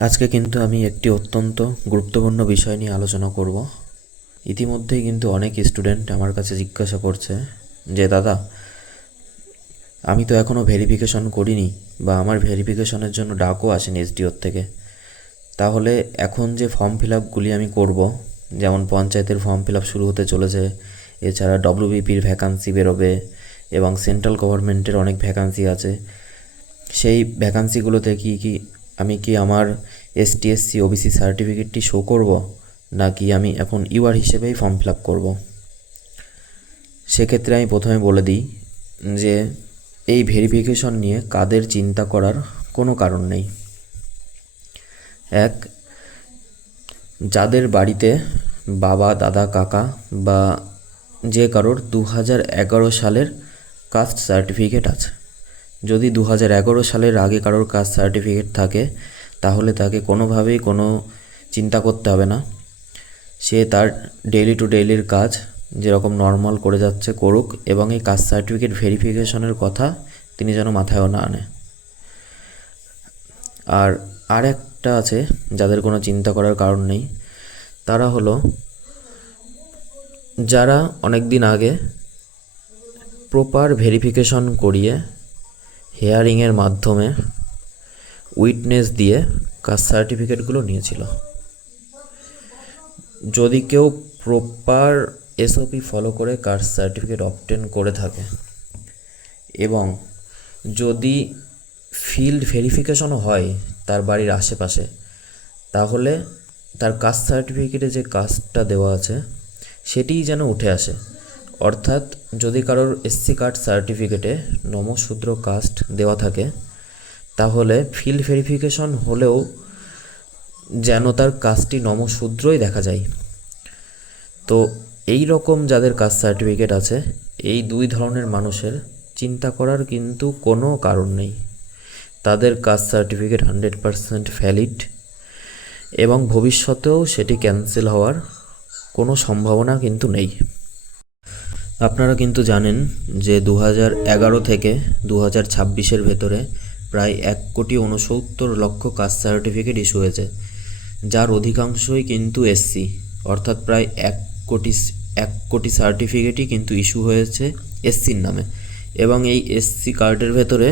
আজকে কিন্তু আমি একটি অত্যন্ত গুরুত্বপূর্ণ বিষয় নিয়ে আলোচনা করব। ইতিমধ্যেই কিন্তু অনেক স্টুডেন্ট আমার কাছে জিজ্ঞাসা করছে যে দাদা, আমি তো এখনও ভেরিফিকেশন করিনি বা আমার ভেরিফিকেশনের জন্য ডাকও আসেনি এসডিওর থেকে। তাহলে এখন যে ফর্ম ফিল আপগুলি আমি করব, যেমন পঞ্চায়েতের ফর্ম ফিল আপ শুরু হতে চলেছে, এছাড়া ডব্লিউবিপির ভ্যাকান্সি বেরোবে এবং সেন্ট্রাল গভর্নমেন্টের অনেক ভ্যাকান্সি আছে। সেই ভ্যাকান্সিগুলোতে আমি কি আমার এসটিএসসি ওবিসি সার্টিফিকেটটি শো করব, নাকি আমি এখন ইউআর হিসেবেই ফর্ম ফিল আপ করবো? সেক্ষেত্রে আমি প্রথমে বলে দিই যে এই ভেরিফিকেশন নিয়ে কাদের চিন্তা করার কোনো কারণ নেই। এক, যাদের বাড়িতে বাবা, দাদা, কাকা বা যে কারোর 2011 সালের কাস্ট সার্টিফিকেট আছে। যদি 2011 সালের আগে কারোর কাস্ট সার্টিফিকেট থাকে তাহলে তাকে কোনোভাবেই কোনো চিন্তা করতে হবে না। সে তার ডেইলি টু ডেইলির কাজ যেরকম নর্মাল করে যাচ্ছে করুক, এবং এই কাস্ট সার্টিফিকেট ভেরিফিকেশনের কথা তিনি যেন মাথায়ও না আনে। আর একটা আছে যাদের কোনো চিন্তা করার কারণ নেই, তারা হলো যারা অনেক দিন আগে প্রপার ভেরিফিকেশন করিয়ে হিয়ারিংয়ের মাধ্যমে উইটনেস দিয়ে কাস্ট সার্টিফিকেটগুলো নিয়েছিল। যদি কেউ প্রপার এসওপি ফলো করে কাস্ট সার্টিফিকেট অবটেন করে থাকে এবং যদি ফিল্ড ভেরিফিকেশনও হয় তার বাড়ির আশেপাশে, তাহলে তার কাস্ট সার্টিফিকেটে যে কাস্টটা দেওয়া আছে সেটিই যেন উঠে আসে। অর্থাৎ যদি কারোর এসসি কার্ড সার্টিফিকেটে নমশূদ্র কাস্ট দেওয়া থাকে, তাহলে ফিল্ড ভেরিফিকেশন হলেও যেন তার কাস্টটি নমশূদ্রই দেখা যায়। তো এই রকম যাদের কাস্ট সার্টিফিকেট আছে, এই দুই ধরনের মানুষের চিন্তা করার কিন্তু কোনো কারণ নেই। তাদের কাস্ট সার্টিফিকেট 100% ভ্যালিড এবং ভবিষ্যতেও সেটি ক্যান্সেল হওয়ার কোনো সম্ভাবনা কিন্তু নেই। আপনারা কিন্তু জানেন যে 2011 থেকে 2026-এর ভেতরে প্রায় 1,69,00,000 কাস্ট সার্টিফিকেট ইস্যু হয়েছে, যার অধিকাংশই কিন্তু এসসি। অর্থাৎ প্রায় 1 কোটি সার্টিফিকেটই কিন্তু ইস্যু হয়েছে এসসির নামে, এবং এই এসসি কার্ডের ভেতরে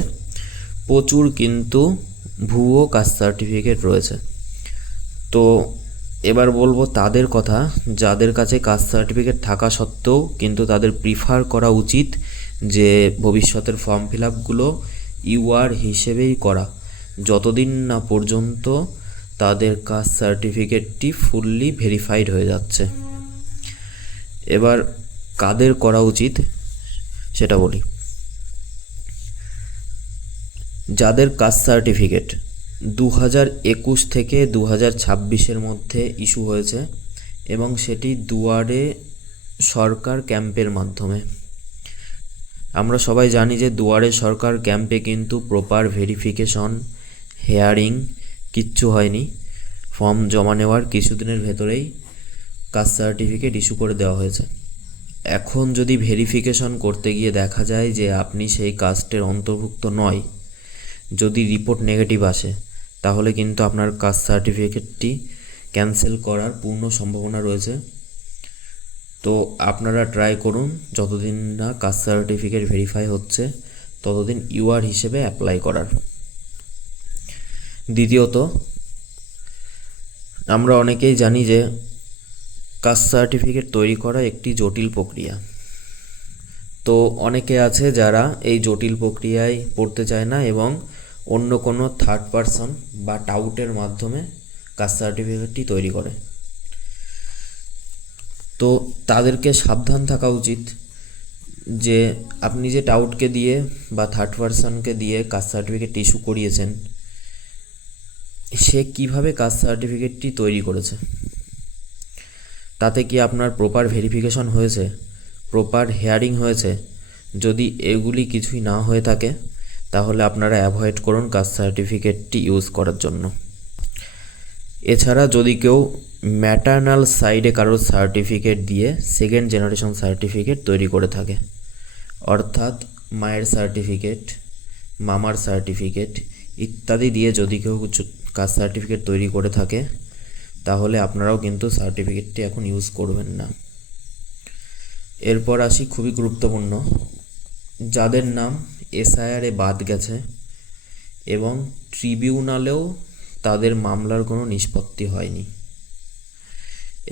প্রচুর কিন্তু ভুয়ো কাস্ট সার্টিফিকেট রয়েছে। তো এবার বলবো তাদের কথা, যাদের কাছে কাস্ট সার্টিফিকেট থাকা সত্ত্বেও কিন্তু তাদের প্রিফার করা উচিত যে ভবিষ্যতের ফর্ম ফিল আপগুলো ইউআর হিসেবেই করা, যতদিন না পর্যন্ত তাদের কাস্ট সার্টিফিকেটটি ফুললি ভেরিফাইড হয়ে যাচ্ছে। এবার কাদের করা উচিত সেটা বলি। যাদের কাস্ট সার্টিফিকেট 2021 থেকে 2026-এর মধ্যে ইস্যু হয়েছে এবং সেটি দুয়ারে সরকার ক্যাম্পের মাধ্যমে। আমরা সবাই জানি যে দুয়ারে সরকার ক্যাম্পে কিন্তু প্রপার ভেরিফিকেশন, হেয়ারিং কিচ্ছু হয়নি। ফর্ম জমা নেওয়ার কিছুদিনের ভেতরেই কাস্ট সার্টিফিকেট ইস্যু করে দেওয়া হয়েছে। এখন যদি ভেরিফিকেশন করতে গিয়ে দেখা যায় যে আপনি সেই কাস্টের অন্তর্ভুক্ত নয়, যদি রিপোর্ট নেগেটিভ আসে, তাহলে কিন্তু আপনার কাস্ট সার্টিফিকেটটি ক্যান্সেল করার পূর্ণ সম্ভাবনা রয়েছে। তো আপনারা ট্রাই করুন যতদিন না কাস্ট সার্টিফিকেট ভেরিফাই হচ্ছে ততদিন ইউআর হিসেবে অ্যাপ্লাই করার। দ্বিতীয়ত, আমরা অনেকেই জানি যে কাস্ট সার্টিফিকেট তৈরি করা একটি জটিল প্রক্রিয়া। তো অনেকে আছে যারা এই জটিল প্রক্রিয়ায় পড়তে চায় না এবং অন্য কোনো থার্ড পারসন বা টাউটের মাধ্যমে কাস্ট সার্টিফিকেটটি তৈরি করে। তো তাদেরকে সাবধান থাকা উচিত যে আপনি যে টাউটকে দিয়ে বা থার্ড পারসনকে দিয়ে কাস্ট সার্টিফিকেট ইস্যু করিয়েছেন, সে কিভাবে কাস্ট সার্টিফিকেটটি তৈরি করেছে, তাতে কি আপনার প্রপার ভেরিফিকেশন হয়েছে, প্রপার হেয়ারিং হয়েছে? যদি এগুলি কিছুই না হয়ে থাকে তাহলে আপনারা অ্যাভয়েড করুন কাস্ট সার্টিফিকেটটি ইউজ করার জন্য। এছাড়া যদি কেউ ম্যাটার্নাল সাইডে কারোর সার্টিফিকেট দিয়ে সেকেন্ড জেনারেশন সার্টিফিকেট তৈরি করে থাকে, অর্থাৎ মায়ের সার্টিফিকেট, মামার সার্টিফিকেট ইত্যাদি দিয়ে যদি কেউ কাস্ট সার্টিফিকেট তৈরি করে থাকে, তাহলে আপনারাও কিন্তু সার্টিফিকেটটি এখন ইউজ করবেন না। এরপর আসি খুবই গুরুত্বপূর্ণ, যাদের নাম এসআইআরে বাদ গেছে এবং ট্রিবিউনালেও তাদের মামলার কোনো নিষ্পত্তি হয়নি।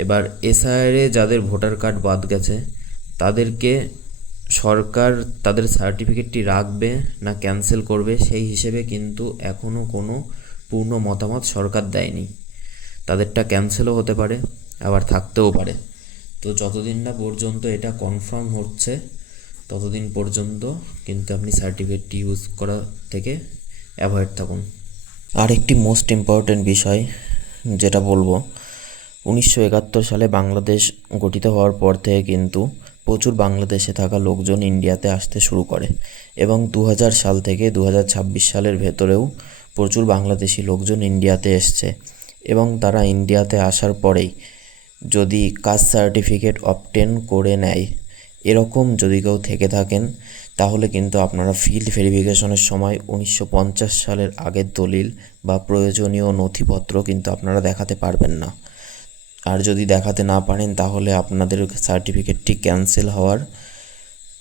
এবার এসআইআরে যাদের ভোটার কার্ড বাদ গেছে তাদেরকে সরকার তাদের সার্টিফিকেটটি রাখবে না ক্যান্সেল করবে সেই হিসেবে কিন্তু এখনও কোনো পূর্ণ মতামত সরকার দেয়নি। তাদেরটা ক্যান্সেলও হতে পারে, আবার থাকতেও পারে। তো যতদিন না পর্যন্ত এটা কনফার্ম হচ্ছে ততদিন পর্যন্ত কিন্তু আপনি সার্টিফিকেটটি ইউজ করা থেকে অ্যাভয়েড থাকুন। আর একটি মোস্ট ইম্পর্ট্যান্ট বিষয় যেটা বলবো, 1971 সালে বাংলাদেশ গঠিত হওয়ার পর থেকে কিন্তু প্রচুর বাংলাদেশে থাকা লোকজন ইন্ডিয়াতে আসতে শুরু করে এবং 2000 সাল থেকে 2026 সালের ভেতরেও প্রচুর বাংলাদেশি লোকজন ইন্ডিয়াতে এসছে এবং তারা ইন্ডিয়াতে আসার পরেই যদি কাস্ট সার্টিফিকেট অবটেন করে নেয়, এরকম যদি কেউ থেকে থাকেন তাহলে কিন্তু আপনারা ফিল্ড ভেরিফিকেশনের সময় 1950 সালের আগের দলিল বা প্রয়োজনীয় নথিপত্র কিন্তু আপনারা দেখাতে পারবেন না। আর যদি দেখাতে না পারেন তাহলে আপনাদের সার্টিফিকেটটি ক্যান্সেল হওয়ার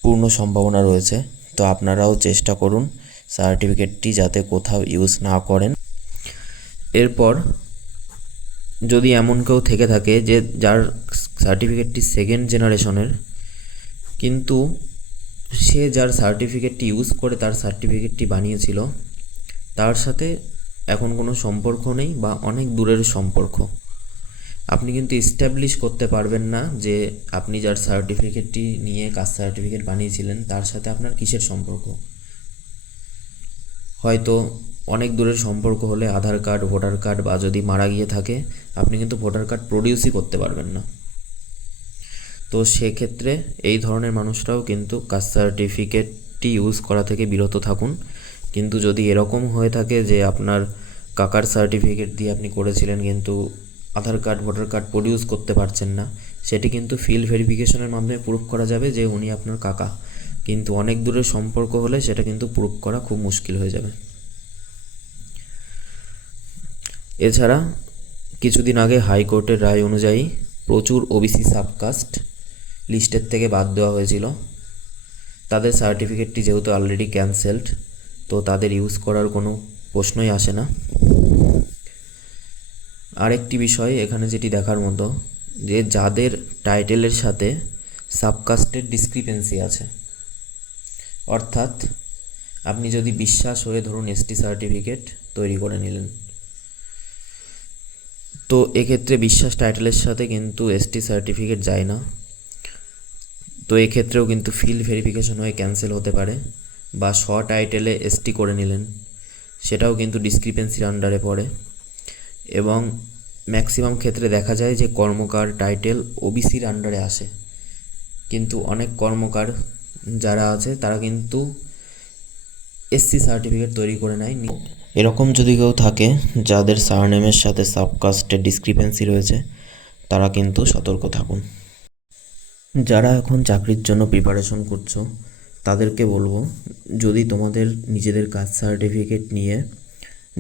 পূর্ণ সম্ভাবনা রয়েছে। তো আপনারাও চেষ্টা করুন সার্টিফিকেটটি যাতে কোথাও ইউজ না করেন। এরপর যদি এমন কেউ থেকে থাকে যে যার সার্টিফিকেটটি সেকেন্ড জেনারেশনের, কিন্তু সে যার সার্টিফিকেটটি ইউজ করে তার সার্টিফিকেটটি বানিয়েছিল তার সাথে এখন কোনো সম্পর্ক নেই বা অনেক দূরের সম্পর্ক, আপনি কিন্তু এস্টাবলিশ করতে পারবেন না যে আপনি যার সার্টিফিকেটটি নিয়ে কাস্ট সার্টিফিকেট বানিয়েছিলেন তার সাথে আপনার কিসের সম্পর্ক। হয়তো অনেক দূরের সম্পর্ক হলে আধার কার্ড, ভোটার কার্ড বা যদি মারা গিয়ে থাকে আপনি কিন্তু ভোটার কার্ড প্রডিউসই করতে পারবেন না। তো সেক্ষেত্রে এই ধরনের মানুষরাও কিন্তু কাস্ট সার্টিফিকেটটি ইউজ করা থেকে বিরত থাকুন। কিন্তু যদি এরকম হয়ে থাকে যে আপনার কাকার সার্টিফিকেট দিয়ে আপনি করেছিলেন কিন্তু আধার কার্ড, ভোটার কার্ড প্রডিউস করতে পারছেন না, সেটি কিন্তু ফিল্ড ভেরিফিকেশনের মাধ্যমে প্রুফ করা যাবে যে উনি আপনার কাকা। কিন্তু অনেক দূরের সম্পর্ক হলে সেটা কিন্তু প্রুফ করা খুব মুশকিল হয়ে যাবে। এছাড়া কিছুদিন আগে হাইকোর্টের রায় অনুযায়ী প্রচুর ওবিসি সাবকাস্ট লিস্টের থেকে বাদ দেওয়া হয়েছিল। তাদের সার্টিফিকেটটি যেহেতু অলরেডি ক্যান্সেলড, তো তাদের ইউজ করার কোনো প্রশ্নই আসে না। আরেকটি বিষয় এখানে যেটি দেখার মতো, যে যাদের টাইটেলের সাথে সাবকাস্টের ডিসক্রিপেন্সি আছে, অর্থাৎ আপনি যদি বিশ্বাস হয়ে ধরুন এসটি সার্টিফিকেট তৈরি করে নিলেন, তো এক্ষেত্রে বিশ্বাস টাইটেলের সাথে কিন্তু এসটি সার্টিফিকেট যায় না। তো এক্ষেত্রেও কিন্তু ফিল্ড ভেরিফিকেশন হয়ে ক্যান্সেল হতে পারে। বা টাইটেলে এসটি করে নিলেন, সেটাও কিন্তু ডিসক্রিপেন্সির আন্ডারে পড়ে। এবং ম্যাক্সিমাম ক্ষেত্রে দেখা যায় যে কর্মকার টাইটেল ওবিসির আন্ডারে আসে, কিন্তু অনেক কর্মকার যারা আছে তারা কিন্তু এসসি সার্টিফিকেট তৈরি করে নেয়। এরকম যদি কেউ থাকে যাদের সারনেমের সাথে সাবকাস্টের ডিসক্রিপেন্সি রয়েছে, তারা কিন্তু সতর্ক থাকুন। যারা এখন চাকরির জন্য প্রিপারেশন করছো তাদেরকে বলবো, যদি তোমাদের নিজেদের কাস্ট সার্টিফিকেট নিয়ে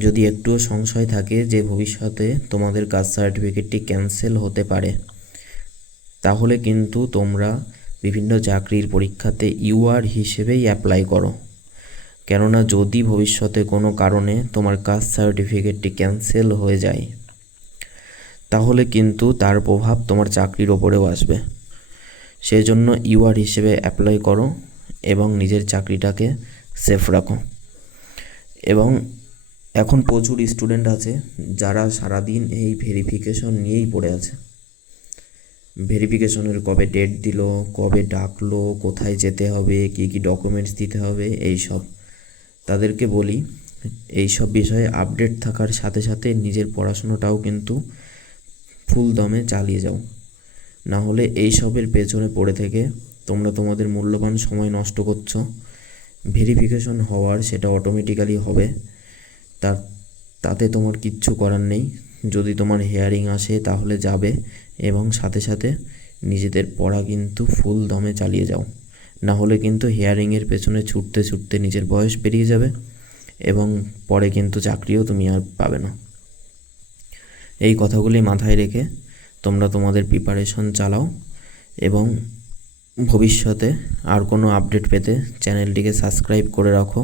যদি একটুও সংশয় থাকে যে ভবিষ্যতে তোমাদের কাস্ট সার্টিফিকেটটি ক্যান্সেল হতে পারে, তাহলে কিন্তু তোমরা বিভিন্ন চাকরির পরীক্ষাতে ইউআর হিসেবেই অ্যাপ্লাই করো। কেননা যদি ভবিষ্যতে কোনো কারণে তোমার কাস্ট সার্টিফিকেটটি ক্যান্সেল হয়ে যায়, তাহলে কিন্তু তার প্রভাব তোমার চাকরির ওপরেও আসবে। সেই জন্য ইউআর হিসেবে অ্যাপ্লাই করো এবং নিজের চাকরিটাকে সেফ রাখো। এবং এখন প্রচুর স্টুডেন্ট আছে যারা সারাদিন এই ভেরিফিকেশন নিয়েই পড়ে আছে। ভেরিফিকেশনের কবে ডেট দিল, কবে ডাকলো, কোথায় যেতে হবে, কী কী ডকুমেন্টস দিতে হবে, এই সব। তাদেরকে বলি, এই সব বিষয়ে আপডেট থাকার সাথে সাথে নিজের পড়াশোনাটাও কিন্তু ফুল দমে চালিয়ে যাও। না হলে এই সবের পেছনে পড়ে থেকে তোমরা তোমাদের মূল্যবান সময় নষ্ট করছো। ভেরিফিকেশন হওয়ার সেটা অটোমেটিক্যালি হবে, তাতে তোমার কিচ্ছু করার নেই। যদি তোমার হিয়ারিং আসে তাহলে যাবে এবং সাথে সাথে নিজেদের পড়া কিন্তু ফুল দমে চালিয়ে যাও। না হলে কিন্তু হিয়ারিংয়ের পেছনে ছুটতে ছুটতে নিজের বয়স পেরিয়ে যাবে এবং পরে কিন্তু চাকরিও তুমি আর পাবে না। এই কথাগুলি মাথায় রেখে তোমরা তোমাদের প্রিপারেশন চালাও এবং ভবিষ্যতে আর কোনো আপডেট পেতে চ্যানেলটিকে সাবস্ক্রাইব করে রাখো।